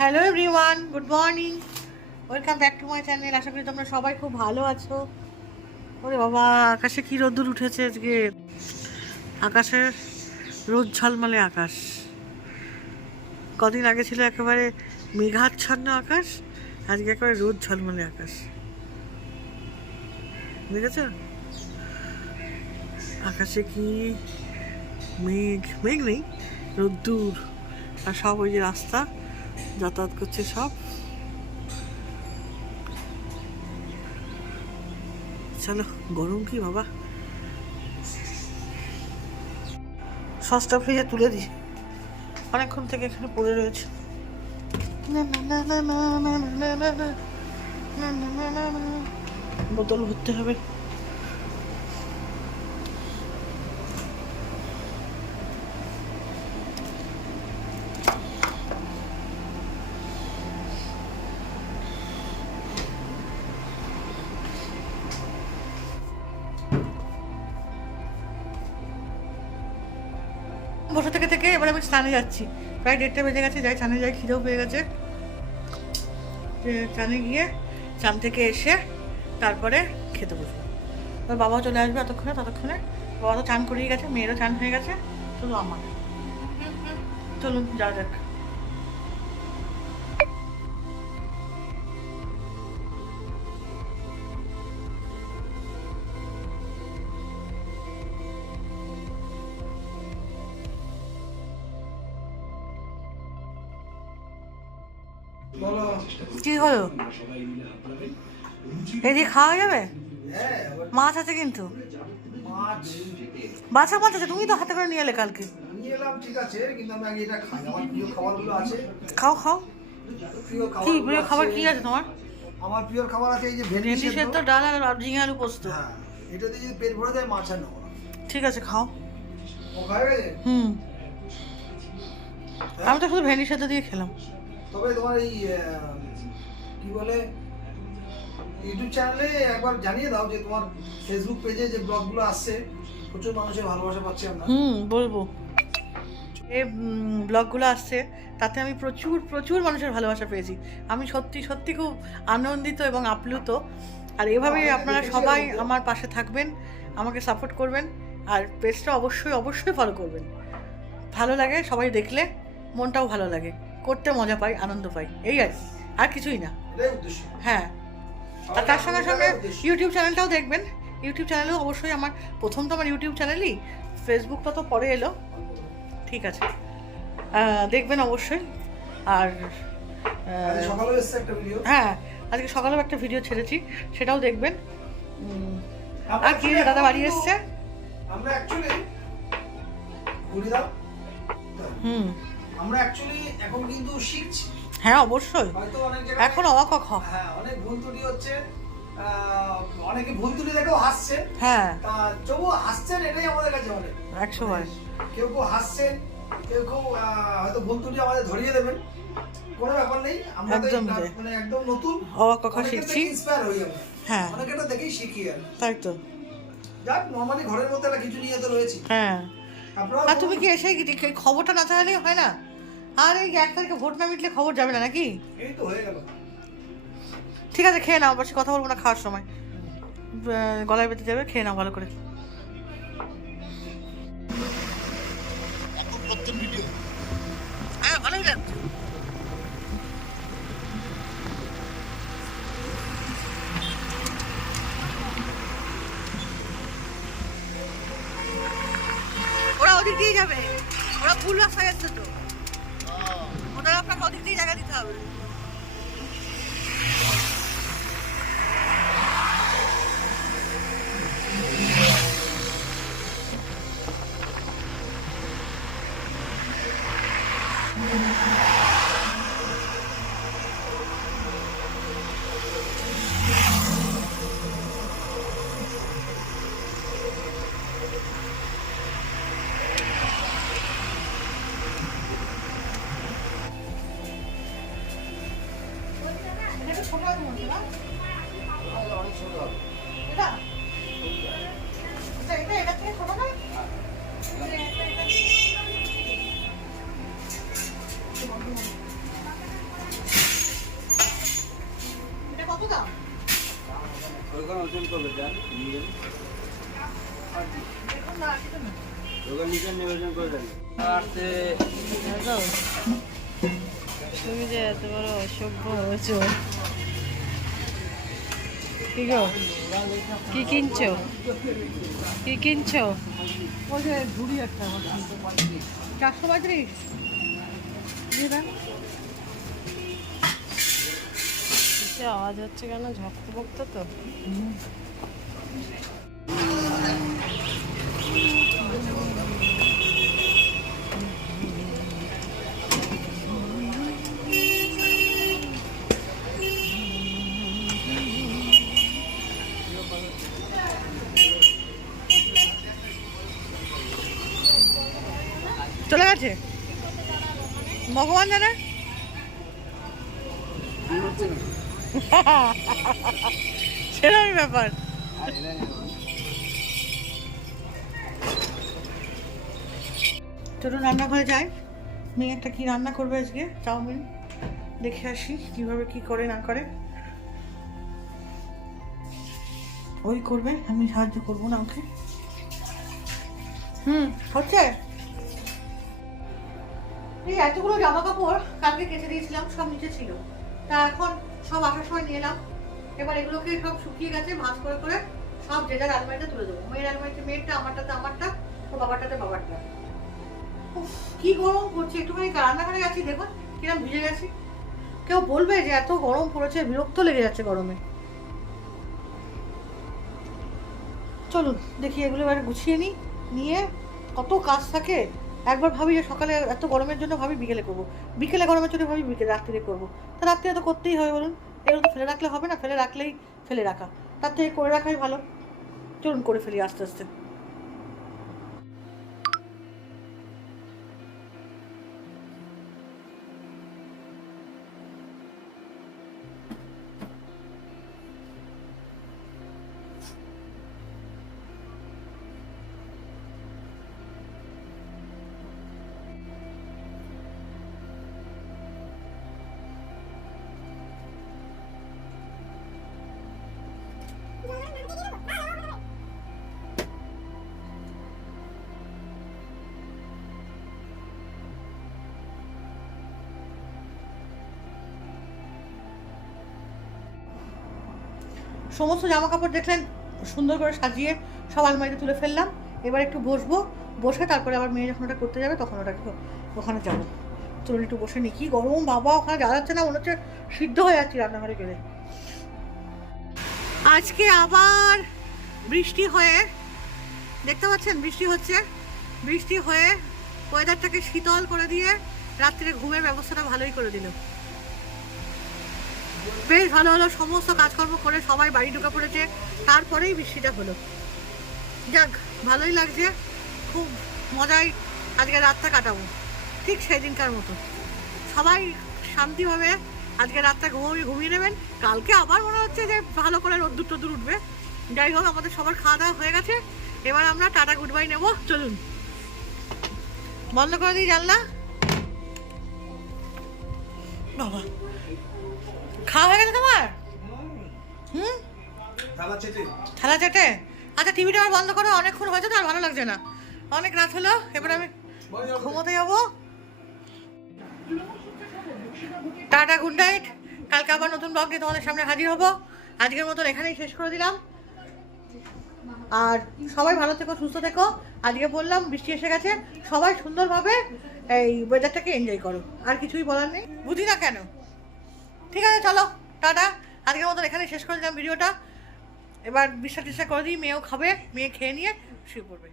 Hello everyone, good morning, welcome back to my channel. আশা করি তোমরা সবাই খুব ভালো আছো। ওরে বাবা, আকাশে কি রোদ্দুর উঠেছে আজকে। আকাশের রোদ ঝলমলে আকাশ। কদিন আগে ছিল একেবারে মেঘাচ্ছন্ন আকাশ, আজকে একেবারে রোদ ঝলমলে আকাশ। দেখেছ আকাশে কি মেঘ, মেঘ নেই, রোদ্দুর। আর সব ওই যে রাস্তা যাতায়াত করছে সব। চলো, গরম কি বাবা। সসটা ফ্রিজে তুলে দিই, অনেকক্ষণ থেকে এখানে পড়ে রয়েছে। বোতল ভরতে হবে। বসে থেকে থেকে এবার আমি স্নানে যাচ্ছি। প্রায় 1:30 বেজে গেছে, যাই স্নানে যাই, খিদেও পেয়ে গেছে। স্নানে গিয়ে স্নান থেকে এসে তারপরে খেতে বসবো। এবার বাবাও চলে আসবে ততক্ষণে বাবা তো চান করিয়ে গেছে, মেয়েরও চান হয়ে গেছে, শুধু আমার। চলুন যাওয়া যাক। কি হলো, এদিকে খাওয়া যাবে? মাছ আছে কিন্তু, বাছা মাছ আছে, তুমি তো হাতে করে নিয়ে এলে কালকে। খাও খাও। কি প্রিয় খাবার কি আছে তোমার? আমার প্রিয় খাবার আছে এই যে ভেন্ডি সেদ্ধ, ডাল আর ঝিঙে আলু পোস্ত। হ্যাঁ, এটা দিয়ে যদি পেট ভরে যায় মাছ আর নেবো না। ঠিক আছে, খাও। ও খাওয়া গেছে? আমি তো শুধু ভেন্ডি সেদ্ধ দিয়ে খেলাম। তবে তোমার এই কি বলে ইউটিউব চ্যানেলে একবার জানিয়ে দাও যে তোমার ফেসবুক পেজে যে ব্লগগুলো আসছে প্রচুর মানুষের ভালোবাসা পাচ্ছি আমরা। বলবো। এই ব্লগগুলো আসছে, তাতে আমি প্রচুর প্রচুর মানুষের ভালোবাসা পেয়েছি। আমি সত্যি সত্যি খুব আনন্দিত এবং আপ্লুত। আর এভাবেই আপনারা সবাই আমার পাশে থাকবেন, আমাকে সাপোর্ট করবেন, আর পেজটা অবশ্যই অবশ্যই ফলো করবেন। ভালো লাগে সবাই দেখলে, মনটাও ভালো লাগে, করতে মজা পাই, আনন্দ পাই, এই আর কিছুই না। এটাই উদ্দেশ্য। হ্যাঁ, আর তার সঙ্গে সঙ্গে ইউটিউব চ্যানেলটাও দেখবেন। ইউটিউব চ্যানেলেও অবশ্যই আমার প্রথম তো আমার ইউটিউব চ্যানেলই, ফেসবুকটা তো পরে এলো। ঠিক আছে, দেখবেন অবশ্যই। আর সকালেও এসছে একটা ভিডিও। হ্যাঁ, আজকে সকালেও একটা ভিডিও ছেড়েছি, সেটাও দেখবেন। আর কি দাদা বাড়ি এসছে? আমরা অ্যাকচুয়ালি ঘুরে দাও। আমরা অ্যাকচুয়ালি এখন কিন্তু শিখছি। হ্যাঁ অবশ্যই, হয়তো অনেক জায়গায় এখন অবাক হ্যাঁ অনেক ভুল ত্রুটি হচ্ছে, অনেকে ভুল ত্রুটি দেখেও হাসছে। হ্যাঁ, তবুও হাসছেন, এটাই আমাদের কাছে অনেক। 100বার কেউ কেউ হাসছেন, কেউ কেউ হয়তো ভুল ত্রুটি আমাদের ধরিয়ে দেবেন, কোনো ব্যাপার নেই। আমরা তো মানে একদম নতুন, অবাক শিখছি। ইন্সপায়ার হই আমরা। হ্যাঁ, অনেকে এটা দেখেই শিখি। আর তাই তো, যাক, নরমালি ঘরের মধ্যে একটা কিছু নিয়ে তো রয়েছি। হ্যাঁ। আর তুমি কি এসে খবরটা না চাইলেই হয় না? আর এই 1 তারিখে ভোট না মিটলে খবর যাবে না নাকি? এই তো হয়ে গেল। ঠিক আছে, খেয়ে নাও, বেশি কথা বলবো না, খাওয়ার সময় গলায় বেঁধে যাবে। খেয়ে নাও ভালো করে। হ্যাঁ, ভালোই লাগছে। ওরা ওদিক দিয়ে যাবে, ওরা ভুল রাস্তায় যাচ্ছে তো, ওদের আপনাকে ওদিক দিয়ে জায়গা দিতে হবে। ছোট আছে মনে হয় না? অনেক ছোট হবে এটা এটা থেকে ছোট না? দোকান ওজন করবে যান নিয়ে দোকান নিচে নিবেদন করে দেন আসতে তুমি যে এত বড় অসভ্য হয়েছো। কি গো, কি কিনছো, কি কিনছো? ওই যে ঝুড়ি একটা 435 দিয়ে দেন। আওয়াজ হচ্ছে কেন? ঝকতে বকতে তো। চলে গেছে ভগবান জানে। সেরকমই ব্যাপার। চলুন রান্নাঘরে যাই। মেয়ে একটা কি রান্না করবে আজকে, চাউমিন। দেখে আসি কিভাবে কি করে না করে। ওই করবে, আমি সাহায্য করবো না ওকে। হচ্ছে। এই এতগুলো জামা কাপড় কালকে কেচে দিয়েছিলাম, সব নিচে ছিল। তা এখন সব আসার সময় নিয়ে এলাম। এবার এগুলোকে সব শুকিয়ে গেছে, ভাঁজ করে করে সব যে যার আলমারিতে তুলে দেবো। মেয়ের আলমারিতে মেয়েরটা, আমারটাতে আমারটা, ও বাবারটাতে বাবারটা। উফ, কি গরম পড়ছে। একটুখানি রান্নাঘরে গেছি, দেখুন কিরম ভিজে গেছি। কেউ বলবে যে এত গরম পড়েছে, বিরক্ত লেগে যাচ্ছে গরমে। চলুন দেখি এগুলো এবার গুছিয়ে নিই। নিয়ে কত কাজ থাকে। একবার ভাবি যে সকালে এত গরমের জন্য ভাবি বিকেলে করবো, বিকেলে গরমের জন্য ভাবি বিকেলে রাত্রিরে করবো। তা রাত্রিরে তো করতেই হবে বলুন, এগুলো তো ফেলে রাখলে হবে না। ফেলে রাখলেই ফেলে রাখা, তার থেকে করে রাখাই ভালো। চলুন করে ফেলি আস্তে আস্তে। সমস্ত জামা কাপড় দেখলেন সুন্দর করে সাজিয়ে সব আলমারিতে তুলে ফেললাম। এবার একটু বসবো, বসে তারপরে আবার মেয়ে যখন ওটা করতে যাবে তখন ওটাকে ওখানে যাবো। চলুন একটু বসে নি। কি গরম বাবা, ওখানে যাওয়া যাচ্ছে না, মনে হচ্ছে সিদ্ধ হয়ে যাচ্ছি রান্নাঘরে গেলে। আজকে আবার বৃষ্টি হয়ে, দেখতে পাচ্ছেন বৃষ্টি হচ্ছে, বৃষ্টি হয়ে ওয়েদারটাকে শীতল করে দিয়ে রাত্রে ঘুমের ব্যবস্থাটা ভালোই করে দিল। বেশ ভালো হলো, সমস্ত কাজকর্ম করে সবাই বাড়ি ঢুকে পড়েছে, তারপরেই বৃষ্টিটা হলো। যাক, ভালোই লাগছে, খুব মজায় আজকে রাতটা কাটাবো, ঠিক সেই দিনকার মতো। সবাই শান্তিভাবে আজকে রাতটা ঘুমিয়ে নেবেন। কালকে আবার মনে হচ্ছে যে ভালো করে রোদ্দুর টদ্দুর উঠবে। যাই হোক, আমাদের সবার খাওয়া দাওয়া হয়ে গেছে, এবার আমরা টাটা গুড বাই নেবো। চলুন বন্ধ করে দিই জানলা। বাবা, খাওয়া হয়ে গেছে তোমার? থালা চেটে। আচ্ছা টিভিটা আবার বন্ধ করো, অনেকক্ষণ হয়েছে তো আর ভালো লাগছে না, অনেক রাত হলো, এবার আমি ঘুমোতে যাবো। Tata good night. কালকে আবার নতুন ব্লগ নিয়ে তোমাদের সামনে হাজির হব। আজকের মতন এখানেই শেষ করে দিলাম। আর সবাই ভালো থেকো, সুস্থ থেকো। আজকে বললাম বৃষ্টি এসে গেছে, সবাই সুন্দরভাবে এই ওয়েদারটাকে এনজয় করো, আর কিছুই বলার নেই। বুঝি না কেন। ঠিক আছে, চলো টাটা। আজকের মতন এখানেই শেষ করে দিলাম ভিডিওটা। এবার বিশ্বাস টিস্টা করে দিই, মেয়েও খাবে, মেয়ে খেয়ে নিয়ে শুয়ে পড়বে।